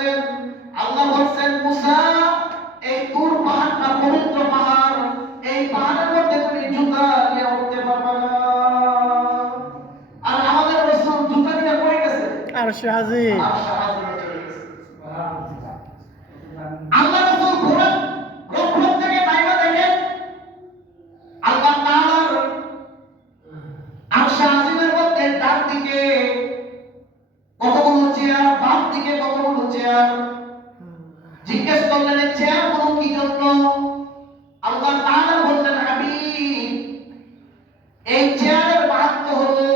করতেন। আল্লাহ বলছেন মুসা, এই তুর পাহাড়টা পবিত্র পাহাড়, এই পাহাড়ের মধ্যে তুমি জুতা নিয়ে উঠতে পারবে না। আর আমাদের রাসূল জুতা নিয়ে পড়ে গেছে আরশে আজিম। আরশে আজিমে চলে গেছে। আল্লাহ রাসূল ঘোড়ার রক্ষক থেকে নাইমা দেখেন আল্লাহ তাআলার আরশে আজিমের মধ্যে ডান দিকে কতগুলো চেয়ার, বাম দিকে কতগুলো চেয়ার। জিজ্ঞেস করলেন এই চেয়ারগুলো কি জন্য? আল্লাহ তাআলা বললেন হাবিব, এই চেয়ারের মাহাত্ম্য হলো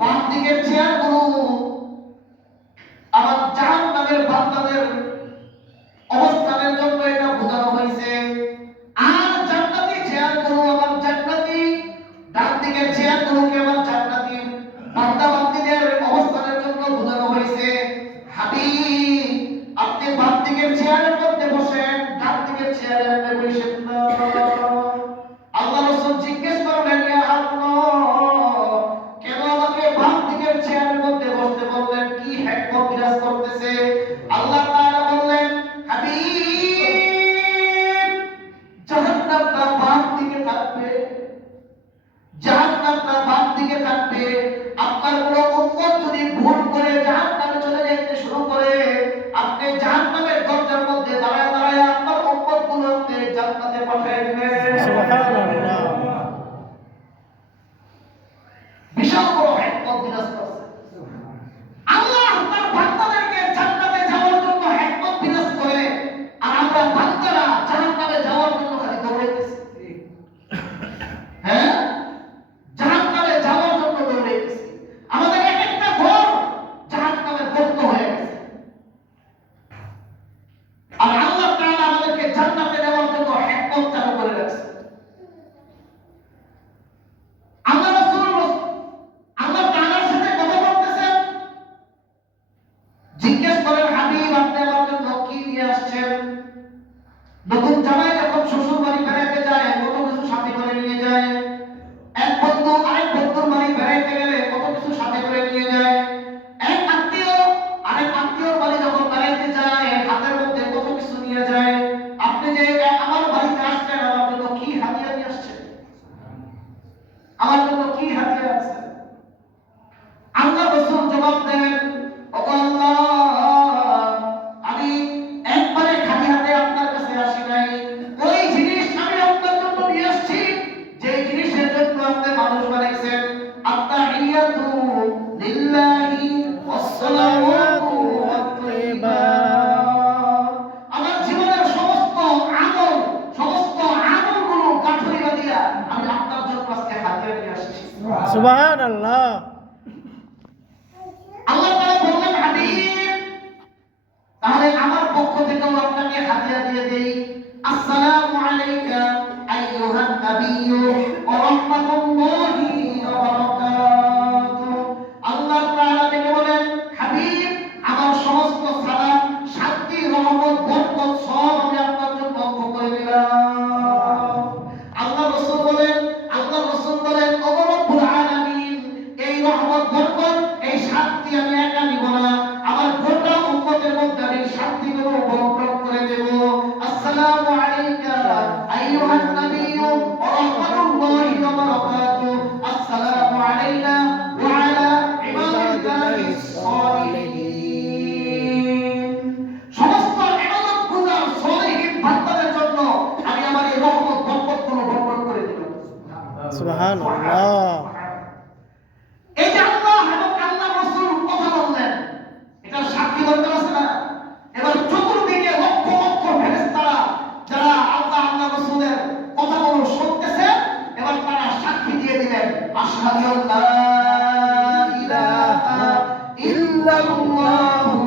বাম দিকের চেয়ারগুলো আমার জাহান্নামের বান্দাদের অবস্থানের জন্য এটা বোঝানো হয়েছে, আর জান্নাতি চেয়ারগুলো আমার জান্নাতি, ডান দিকের চেয়ারগুলোকে আমার জান্নাতি বান্দা বান্দীদের অবস্থানের জন্য বোঝানো হয়েছে। হাবিব, আপনি বাম দিকের চেয়ারের মধ্যে বসেন, ডান দিকের চেয়ারে আপনি বসেন না। আল্লাহ রাসূল জিজ্ঞেস করলেন ইয়া আল্লাহ, কেন আমাকে বাম দিকের চেয়ারের মধ্যে বসতে বললেন? কি হিকমত বিরাজ করতেছে? আল্লাহ তাআলা বললেন হাবিব, জাহান্নামটা বাম দিকে থাকবে, জাহান্নামটা বাম দিকে থাকবে। আপনার কোন উম্মত যদি ভুল করে জাহান্নামে চলে যেতে শুরু করে, আপনি জাহান্নামের দরজার মধ্যে দাঁড়ায় দাঁড়ায় আপনার উম্মতগুলো আপনি জান্নাতে পাঠিয়ে দিবেন। সুবহানাল্লাহ। বিশাল বড় হিকমত বিরাজ করছে। আল্লাহ তার বান্দাদেরকে জান্নাতে যাওয়ার জন্য হিকমত বিরাজ করে, আর আমরা বান্দারা জাহান্নামে যাওয়ার জন্য খালি দৌড়াইতেছি। হ্যাঁ, জাহান্নামে যাওয়ার জন্য দৌড়াইতেছি। আমাদের এক একটা ঘর জাহান্নামের গর্ত হয়ে গেছে, আর আল্লাহ তাআলা আমাদেরকে জান্নাতে নেওয়ার জন্য হিকমত চালু করে রাখছে। আল্লাহ রাসূল আল্লাহ তাআলার সাথে কথা বলতেছেন, জিজ্ঞেস করেন হাবিব, আপনি আমার জন্য কি নিয়ে আসছেন? নতুন জামাই যখন শ্বশুর বাড়ি বেড়াতে যায় কত কিছু সাথে করে নিয়ে যায়। এক বন্ধু আরেক বন্ধুর বাড়ি বেড়াতে গেলে কত কিছু সাথে করে নিয়ে যায়। এক আত্মীয় আরেক আত্মীয়র বাড়ি যখন বেড়াতে যায় হাতের মধ্যে কত কিছু নিয়ে যায়। আপনি যে আমার বাড়িতে আসছেন, আমার জন্য কি হাদিয়া নিয়ে আসছেন? আমার জন্য কি হাদিয়া আছে? আল্লাহ রাসূল জবাব দেন, ওগো আল্লাহ, আমি একবারে খালি হাতে আপনার কাছে আসি নাই। ওই জিনিস আমি আপনার জন্য নিয়ে আসছি যে জিনিসের জন্য আপনি মানুষ বানাইছেন। আত্তাহিয়াতু লিল্লাহি ওয়াসসালাওয়াতু ওয়াত-তাইয়্যিবাত। আমার জীবনের সমস্ত আমলগুলো কাঠুরিয়া দিয়া আমি আপনার জন্য আজকে হাদিয়া নিয়ে আসছি। সুবহানাল্লাহ। আল্লাহ তাআলা বললেন হাবিব, তাহলে আমার পক্ষ থেকেও আপনাকে হাদিয়া দিয়ে দেই। আসসালামু আলাইকা আইয়ুহান নাবিয়্যু ওয়া রাহমাতুল্লাহি ওয়া বারাকাতুহু। আল্লাহ তাআলা থেকে বলেন হাবিব, আমার সমস্ত সালাম, শান্তি, রহমত, বরকত সব আমি আপনার জন্য লক্ষ্য করে দিলাম। আল্লাহ রাসূল বলেন ওগো রব্বুল আলামিন, এই রহমত, বরকত, এই শান্তি আমি একা নিব না, আমার গোটা উম্মতের মধ্যে আমি শান্তিগুলো বন্টন করে দেব। আসসালামু আলাইকা আইয়ুহান নাবিয়্যু ওয়া রাহমাতুল্লাহি ওয়া বারাকাতুহু। আসসালামু আলাইনা ওয়া আলা ইবাদিল্লাহিস সালিহিন। সমস্ত ইবাদত গুজার সালিহিন বান্দাদের জন্য আমি আমার এই রহমত, বরকতগুলো বন্টন করে দিলাম। সুবহানাল্লাহ। এই যে আল্লাহ এবং আল্লাহ রাসূল কথা বললেন, এটা সাক্ষী দরকার আছে না? এবার চতুর্দিকে লক্ষ লক্ষ ফেরেশতারা যারা আল্লাহ রাসূলের কথাগুলো শুনতেছে, এবার তারা সাক্ষী দিয়ে দিলেন, আশহাদু আল্লা ইলাহা ইল্লাল্লাহু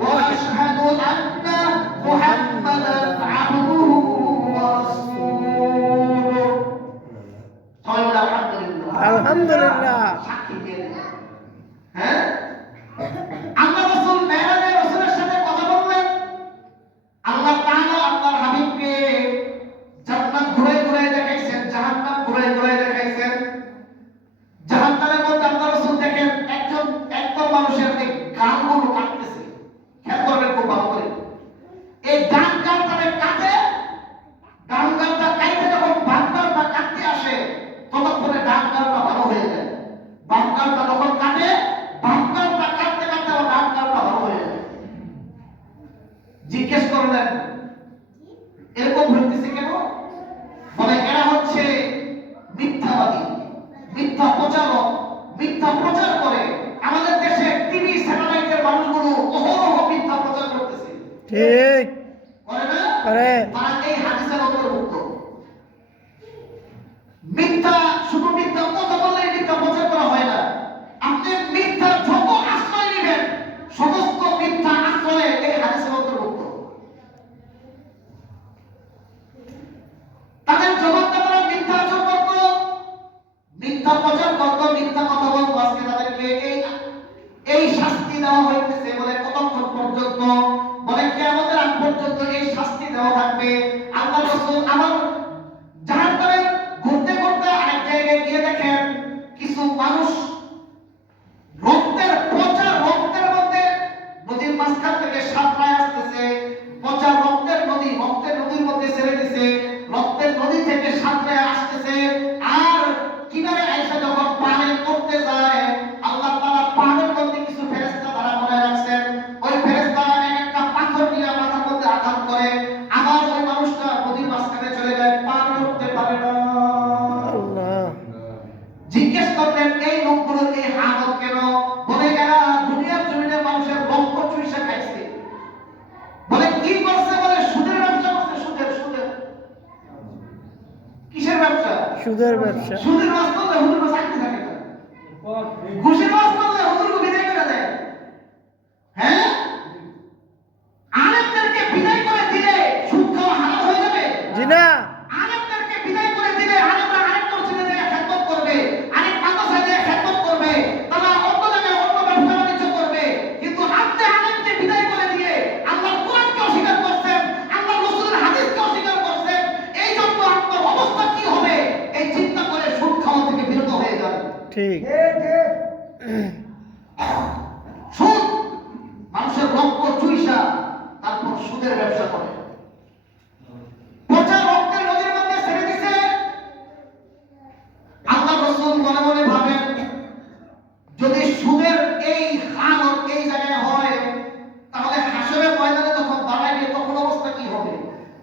ওয়া আশহাদু আন্না মুহাম্মাদান আবদুহু ওয়া রাসূলুহু। আলহামদুলিল্লাহ। আলহামদুলিল্লাহ। সাক্ষী দিয়ে দিলেন। হ্যাঁ, আল্লাহ রাসূল মেরাজে রাসূলের সাথে কথা বললেন। আল্লাহ তাআলা আপনার হাবিবকে জান্নাত ঘুরে ঘুরে দেখাইছেন, জাহান্নাম ঘুরে ঘুরে দেখাইছেন। জাহান্নামের মধ্যে আল্লাহ রাসূল দেখেন একজন মানুষের গালগুলো কাটতেছে। খেয়াল করবেন ঠিক করে না? করে তারা এই হাদিসের অন্তর্ভুক্ত। মিথ্যা, শুধু মিথ্যা কথা বললেই মিথ্যা প্রচার করা হয় না। আপনি মিথ্যা যত আশ্রয় নেবেন, সমস্ত মিথ্যা আশ্রয়ে এই হাদিসের অন্তর্ভুক্ত। তাদের জবাব তারা মিথ্যা আচরণ করত, মিথ্যা প্রচার করত, মিথ্যা কথা বলতো। আজকে তাদেরকে এই শাস্তি দেওয়া হইতেছে। বলে কতক্ষণ পর্যন্ত? বলে কিয়ামতের আগ পর্যন্ত এই শাস্তি দেওয়া থাকবে। আল্লাহ রাসূল আমার জাহান্নামে ঘুরতে ঘুরতে আরেক জায়গায় গিয়ে দেখেন কিছু মানুষ রক্তের পচা রক্তের মধ্যে নদীর মাঝখান থেকে সাঁতরায় আসতেছে। পচা রক্তের নদীর মধ্যে ছেড়ে দিছে। রক্তের নদী থেকে সাঁতরায় আসতেছে। আর কিনারে আইসা যখন পানি করতে যায়, আল্লাহ তাআলা পানির মধ্যে কিছু ফেরেশতা দ্বারা করে রাখছেন। ওই ফেরেশতারা একটা পাথর নিয়ে মাথার মধ্যে আঘাত করে, আবার ওই মানুষটা নদীর মাঝখানে চলে যায়, পার করতে পারে না। আল্লাহ জিজ্ঞেস করলেন এই লোকগুলোর এই হালত কেন? বলে এরা দুনিয়ার জমিনে মানুষের রক্ত চুইসা খাইছে। বলে কি করছে? বলে সুদের ব্যবসা করছে। সুদের কিসের ব্যবসা? সুদের ব্যবসা সুদের মাছ করলে হুজুর চাকরি থাকে না, ঘুষের মাছ করলে হুজুরকে বিদায় করে দেয়। হ্যাঁ, আলেমদেরকে বিদায় করে দিলে সুদ খাওয়া হারাম হয়ে যাবে? জি না আলেমদেরকে বিদায় করে দিলে আলেমরা আরেক মসজিদে যেয়ে খেদমত করবে, আরেক মাদ্রাসায় যেয়ে খেদমত করবে, তারা অন্য জায়গায় অন্য ব্যবসা বাণিজ্য করবে। কিন্তু আপনি আলেমকে বিদায় করে দিয়ে আল্লাহর কোরআনকে অস্বীকার করছেন, আল্লাহর রাসূলের হাদিসকে অস্বীকার করছেন। এই জন্য আপনার অবস্থা কি হবে এই চিন্তা করে সুদ খাওয়া থেকে বিরত হয়ে যান। ঠিক সুদ মানুষের রক্ত চুইসা তারপর সুদের ব্যবসা করে, পচা রক্তের নদীর মধ্যে ছেড়ে দিছে। আল্লাহ রাসূল মনে মনে ভাবেন, যদি সুদের এই হালত এই জায়গায় হয়, তাহলে হাসরের ময়দানে যখন দাঁড়াইবে তখন অবস্থা কি হবে?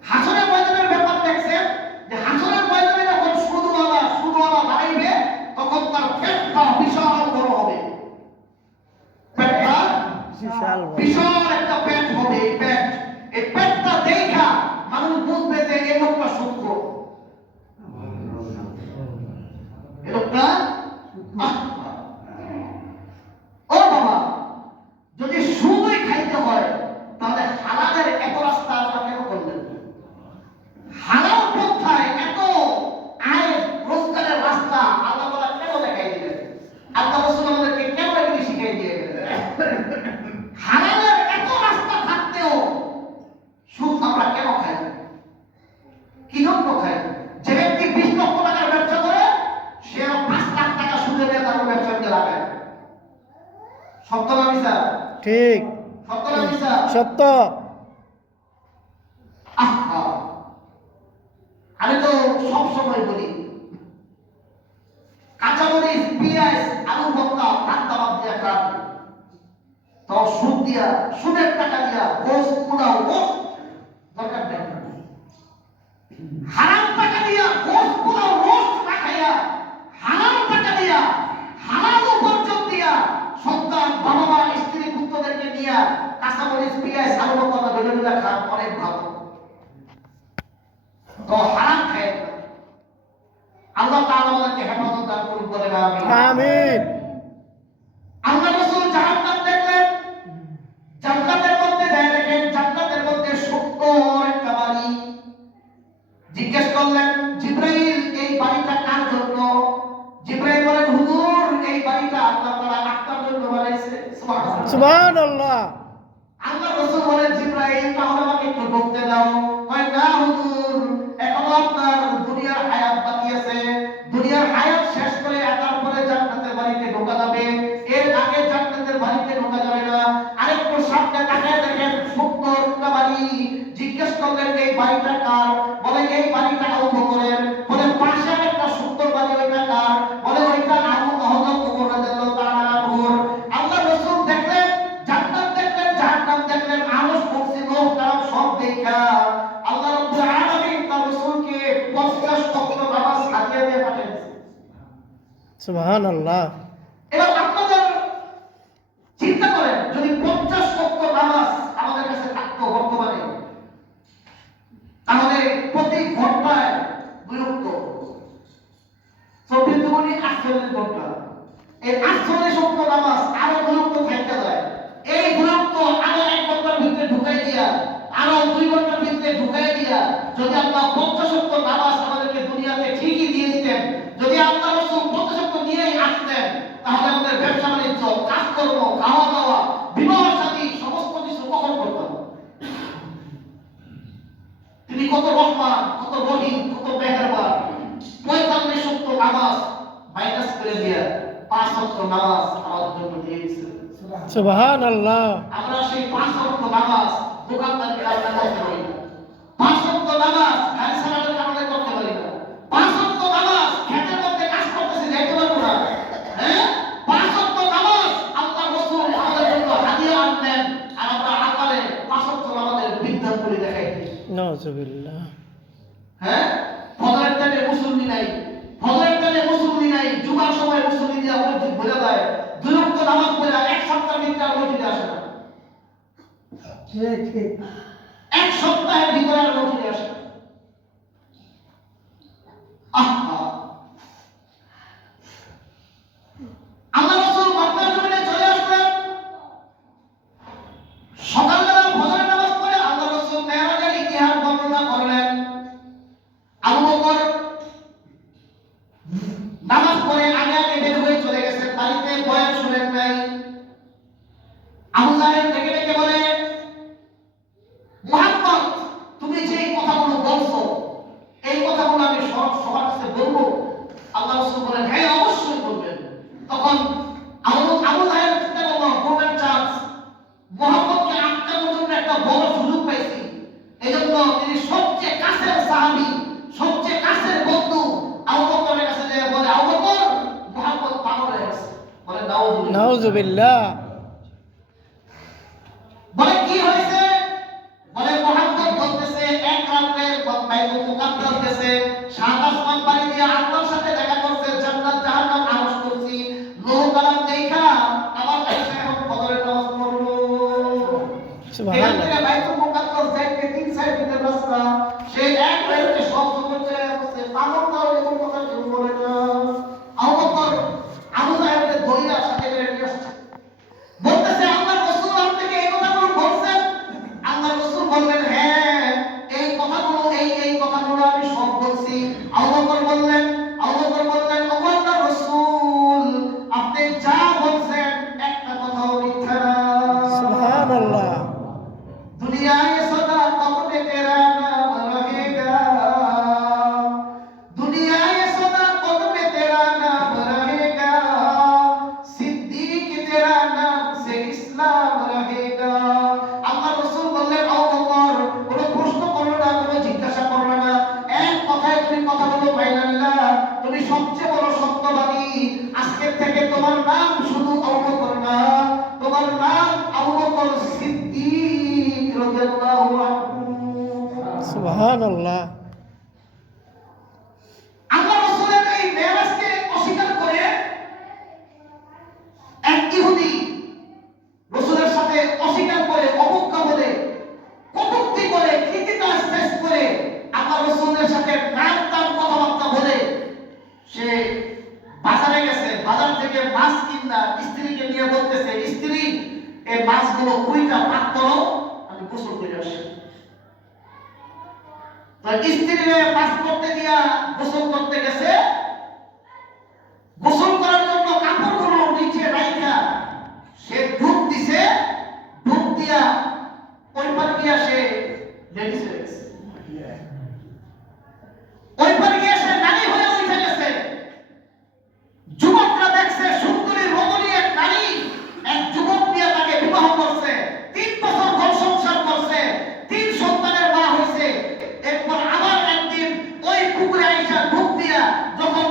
হাসরের ময়দানের ব্যাপার দেখছেন, যে হাসরের ময়দানে যখন সুদওয়ালা দাঁড়াইবে, তখন তার পেটটা বিশাল বড় হবে। পেটটা বিশাল বড়। বিশাল একটা পেট হবে। এই পেটটা দেখা মানুষ বুঝবে যে এই লোকটা সূক্ষ্ম, এই লোকটা ও বাবা, যদি সুদই খাইতে হয় তাহলে হালালের এত রাস্তা আল্লাহ কেন করলেন? হালাল পন্থায় এত আয় রোজগারের রাস্তা আল্লাহ তাআলা কেন দেখাই দিলেন? আল্লাহ রাসূল আমাদেরকে কেন এগুলি শিখিয়ে দিয়ে গেলেন? হালালের এত রাস্তা থাকতেও সুদ আমরা কেন খাই? কি জন্য খাই? যে ব্যক্তি 20 লক্ষ টাকার ব্যবসা করে, সে 5 লাখ টাকা সুদে দিয়ে তার ব্যবসাতে লাগায়। সত্য না মিথ্যা? ঠিক সত্য না মিথ্যা? সত্য আহা, আমি তো সব সময় বলি, কাঁচামরিচ, পেঁয়াজ, আলু ভর্তা ঠান্ডা বাদ দিয়া খান, তাও সুদ দিয়া, সুদের টাকা দিয়া গোশত পোড়াও, গোশত দরকার নেই। হারাম টাকা দিয়া গোশত পোড়াও, রোস্ট না খাইয়া হালাল টাকা দিয়া, হালাল উপার্জন দিয়া সন্তান, বাবা মা, স্ত্রী, পুত্রদেরকে নিয়ে কাঁচামরিচ, পেঁয়াজ, আলু ভর্তা ঢেলে ঢেলে খান, অনেক ভালো। তো হারাম খায় না। আল্লাহ তাআলা আমাদেরকে হেফাজত দান করুন, বলে আমিন। আমিন আল্লাহ রাসূল জাহান্নাম দেখলেন, জান্নাতের মধ্যে যায় দেখেন জান্নাতের মধ্যে সুন্দর একটা বাড়ি। জিজ্ঞেস করলেন, জিবরাইল এই বাড়িটা কার জন্য? জিবরাইল বলেন, হুজুর এই বাড়িটা আল্লাহ তাআলা আপনার জন্য বানাইছে। সুবহানাল্লাহ। সুবহানাল্লাহ আল্লাহ রাসূল বলেন, জিবরাইল তাহলে আমাকে একটু ঢুকতে দাও। কয় না হুজুর, এখনো আপনার দুনিয়ার হায়াত বাকি আছে। দুনিয়ার হায়াত শেষ করে তারপরে জান্নাতের বাড়িতে ঢোকা যাবে, এর আগে জান্নাতের বাড়িতে ঢোকা যাবে না। আরেকটু সামনে তাকিয়ে দেখেন সুন্দর একটা বাড়ি। জিজ্ঞেস করলেন, এই বাড়িটা কার? বলে এই বাড়িটা আবু বকরের। বলে পাশে একটা সুন্দর বাড়ি, ওইটা কার? বলে ওইটা হযরত ওমর রাদিয়াল্লাহু তাআলা আনহুর। আল্লাহ রাসূল দেখলেন জান্নাত, দেখলেন জাহান্নাম, দেখলেন আরশ, কুরসি, নূহ, কালাম সব দেখা আল্লাহ রাব্বুল আলামিন তার রাসূলকে 50 ওয়াক্ত নামাজ হাদিয়া দিয়ে পাঠিয়েছেন। সুবহানাল্লাহ এবার আপনাদের চিন্তা করেন, যদি 50 ওয়াক্ত নামাজ আমাদের কাছে থাকতো বর্তমানে বিবাহ শাদী সমস্ত কিছু কখন করতাম। তিনি কত রহমান, কত রহিম, কত মেহেরবান। 45 ওয়াক্ত নামাজ মাইনাস করে দিয়ে 5 ওয়াক্ত নামাজ আমাদের জন্য দিয়ে দিয়েছেন। সুবহানাল্লাহ। আমরা সেই 5 ওয়াক্ত নামাজ দোকানদারকে আমরা করতে পারি না। 5 ওয়াক্ত নামাজ গাড়ি চালানোর কারণে করতে পারি না। 5 ওয়াক্ত নামাজ খেতের মধ্যে কাজ করতেছি যাইতে পারবো না। হ্যাঁ, 5 ওয়াক্ত নামাজ আল্লাহ রাসূল আমাদের জন্য হাদিয়া আনলেন, আর আমরা আকালে 5 ওয়াক্ত নামাজের বিধান করে দেখাই। নাউজুবিল্লাহ। হ্যাঁ, ফজরের টাইমে মুসল্লি নাই, ফজরের টাইমে মুসল্লি নাই, জুমার সময় মুসল্লি দিয়া মসজিদ ভরে যায়। 2 ওয়াক্ত নামাজ পড়ে এক সপ্তাহ ভিতরে আর মসজিদে আসে না। ঠিক। এক সপ্তাহের ভিতরে আর মসজিদে আসে না। আহা, আল্লাহ রাসূল মক্কার জমিনে চলে আসলেন। সকালবেলা ফজরের নামাজ পড়ে আল্লাহ রাসূল মেরাজের ইতিহাস বর্ণনা করলেন। আবু বকর নামাজ পড়ে আগে আগে বের হয়ে চলে গেছেন বাড়িতে, বয়ান শুনেন নাই। আবু জাহেল ডেকে ডেকে বলে, মুহাম্মদ তুমি যে কথাগুলো বলছো এই কথাগুলো আমি সবার কাছে বলবো? আল্লাহ রাসূল বলেন, হ্যাঁ অবশ্যই বলবেন। তখন আবু জাহেল চিন্তা করলো, গোল্ডেন চান্স, মুহাম্মদকে আটকানোর জন্য একটা বড় সুযোগ পাইছি। এজন্য তিনি সবচেয়ে কাছের সাহাবী, সবচেয়ে কাছের বন্ধু আবু বকরের কাছে যায় বলে, আবু বকর মুহাম্মদ পাগল হয়ে গেছে। বলে নাউজুবিল্লাহ। বলে কি হয়েছে? বলে মুহাম্মদ বলতেছে এক রাতে বাইতুল মুকাদ্দাস গেছে, 7 আসমান পাড়ি দিয়ে আল্লাহর সাথে দেখা করছে, জান্নাত জাহান্নাম আরশ করছি, লোহ কালাম দেখা আমার কাছে এখন ফজরের নামাজ পড়লো। এখান থেকে বাইতুল মুকাদ্দাস যাইতে 3-4 দিনের রাস্তা, সে এক রাতে সব জগৎ চলে আসছে। পাগল না হলে এরকম কথা কেউ বলে না। আবু বকর আবু জাহেলের দইরা সাথে করে নিয়ে আসছে, বলতেছে আল্লাহর রাসূল আপনাকে এই কথাগুলো বলছেন? আল্লাহর রাসূল বললেন, হ্যাঁ এই কথাগুলো এই কথাগুলো আমি সব বলছি। আবু বকর বললেন, ও আল্লাহর রাসূল আপনি যা বলছেন একটা কথাও মিথ্যা না। সুবহানাল্লাহ। दुनिया ये सदाकत में तेरा नाम रहेगा, दुनिया ये सदाकत में तेरा नाम रहेगा, सिद्दीक तेरा नाम से इस्लाम रहेगा। আল্লাহ রাসূল বললেন, ও বকর কোনো প্রশ্ন করো না, কোনো জিজ্ঞাসা করো না, এক কথায় তুমি কথা বলো বাইনাল্লাহ, তুমি সবচেয়ে বড় সত্যবাদী। আজকে থেকে তোমার নাম শুধু আবু বকর না, তোমার নাম আবু বকর সিদ্দিক রাদিয়াল্লাহু আনহু। সুবহানাল্লাহ। আল্লাহ রাসূলের এই মেরাজকে অস্বীকার করে এক ইহুদি রাসূলের সাথে অস্বীকার করে, অবজ্ঞা বলে, কটূক্তি করে, ক্রিটিসাইজ ফেস করে, আল্লাহ রাসূলের সাথে নাম টাম কথাবার্তা বলে সে বাজারে গেছে, বাজার থেকে মাছ কিনা স্ত্রীকে নিয়ে বলতেছে, স্ত্রী এই মাছগুলো কুইটা পাক করো, আমি গোসল করে আসি। তো স্ত্রীরে মাছ করতে দিয়া গোসল করতে গেছে, গোসল করার জন্য কাপড়গুলো নিচে রাইখা সে ডুব দিছে, ডুব দিয়া ওই পার গিয়া সে লেডিস হয়ে গেছে, ওই পার গিয়া সে নারী হয়ে উঠে গেছে। যুবকরা দেখছে সুন্দরী রমণী এক নারী, এক যুবক নিয়ে তাকে বিবাহ করছে, 3 বছর ঘর সংসার করছে, 3 সন্তানের মা হয়েছে। এরপর আবার একদিন ওই পুকুরে আইসা ডুব দিয়া যখন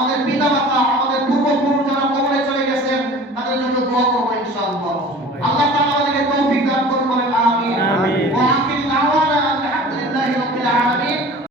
আমাদের পিতামাতা